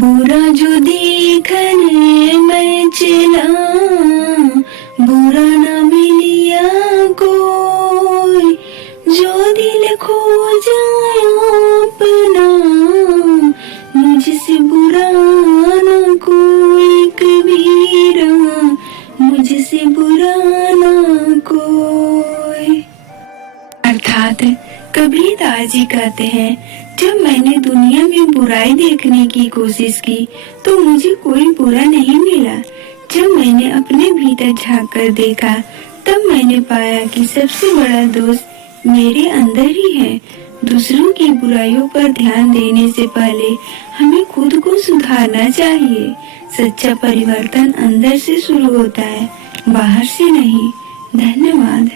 बुरा जो देखने मैं चला, बुरा न मिलिया कोई, जो दिल खो जाए अपना, मुझसे बुरा न कोई कबीरा, मुझसे बुरा न कोई। अर्थात कबीरदास जी कहते हैं, जब मैंने दुनिया में बुराई देखने की कोशिश की तो मुझे कोई बुरा नहीं मिला। जब मैंने अपने भीतर झांक कर देखा तब मैंने पाया कि सबसे बड़ा दोष मेरे अंदर ही है। दूसरों की बुराइयों पर ध्यान देने से पहले हमें खुद को सुधारना चाहिए। सच्चा परिवर्तन अंदर से शुरू होता है, बाहर से नहीं। धन्यवाद।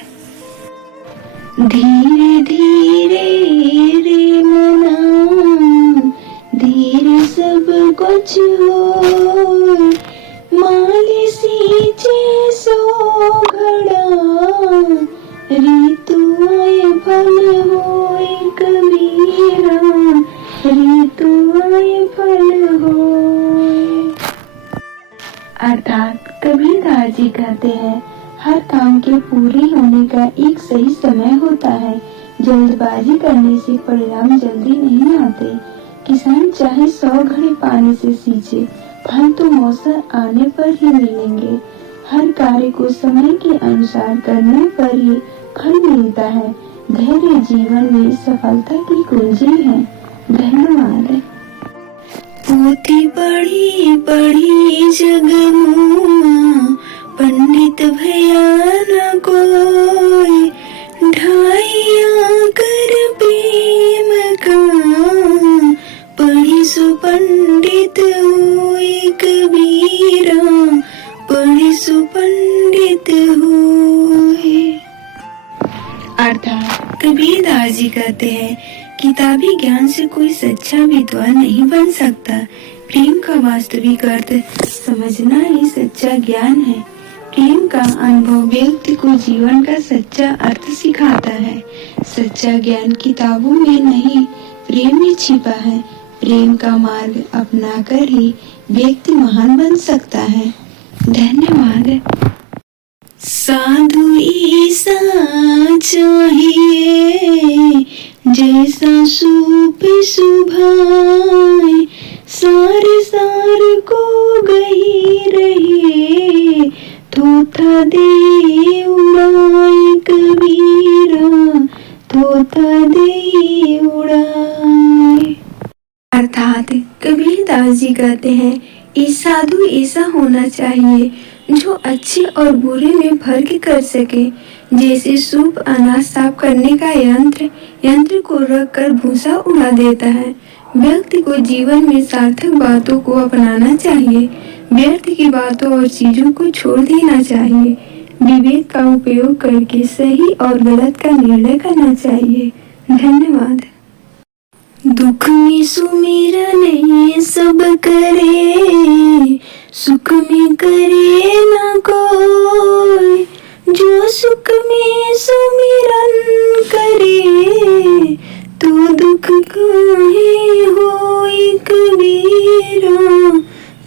धीरे धीरे रे मना, धीरे सब कुछ हो, माली सींचे सो घड़ा, ऋतु आए फल होए कबीरा, ऋतु आए फल होए। अर्थात कबीरदास जी कहते हैं, हर काम के पूरे होने का एक सही समय होता है। जल्दबाजी करने से परिणाम जल्दी नहीं आते। किसान चाहे 100 घड़े पानी से सींचे, फल तो मौसम आने पर ही मिलेंगे। हर कार्य को समय के अनुसार करने पर ही फल मिलता है। धैर्य जीवन में सफलता की कुंजी है। धन्यवाद। पोथी पढ़ी पढ़ी जग मुआ, पंडित भया न कोई, ढाइया कर प्रेम का, पढ़ी सो पंडित हुए कबीरा, पढ़ी सो पंडित हुए। अर्थात कबीरदास जी कहते हैं, किताबी ज्ञान से कोई सच्चा विद्वान नहीं बन सकता। प्रेम का वास्तविक अर्थ समझना ही सच्चा ज्ञान है। प्रेम का अनुभव व्यक्ति को जीवन का सच्चा अर्थ सिखाता है। सच्चा ज्ञान किताबों में नहीं, प्रेम में छिपा है। प्रेम का मार्ग अपनाकर ही व्यक्ति महान बन सकता है। धन्यवाद। साधु ईसा चाहिए, जैसा सूप सुभाए, सारे सार को गही रहे, थोथा दे उड़ाए कबीरा, थोथा दे उड़ाए। अर्थात कबीरदास जी कहते हैं, इस साधु ऐसा होना चाहिए जो अच्छे और बुरे में फर्क कर सके। जैसे सूप अनाज साफ करने का यंत्र को रख कर भूसा उड़ा देता है। व्यक्ति को जीवन में सार्थक बातों को अपनाना चाहिए। व्यर्थ की बातों और चीजों को छोड़ देना चाहिए। विवेक का उपयोग करके सही और गलत का निर्णय करना चाहिए। धन्यवाद। दुख में सुमिरन सब करे, सुख में करे न कोई, जो सुख में सुमिरन करे, तो दुख काहे होई कबीरा,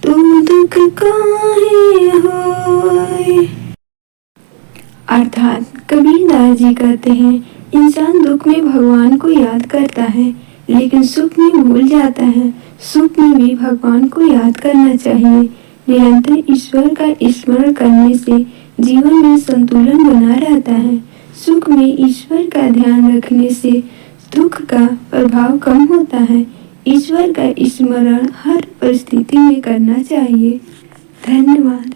तो दुख काहे होई। अर्थात कबीरदास जी कहते हैं, इंसान दुख में भगवान को याद करता है लेकिन सुख में भूल जाता है। सुख में भी भगवान को याद करना चाहिए। निरंतर ईश्वर का स्मरण करने से जीवन में संतुलन बना रहता है। सुख में ईश्वर का ध्यान रखने से दुख का प्रभाव कम होता है। ईश्वर का स्मरण हर परिस्थिति में करना चाहिए। धन्यवाद।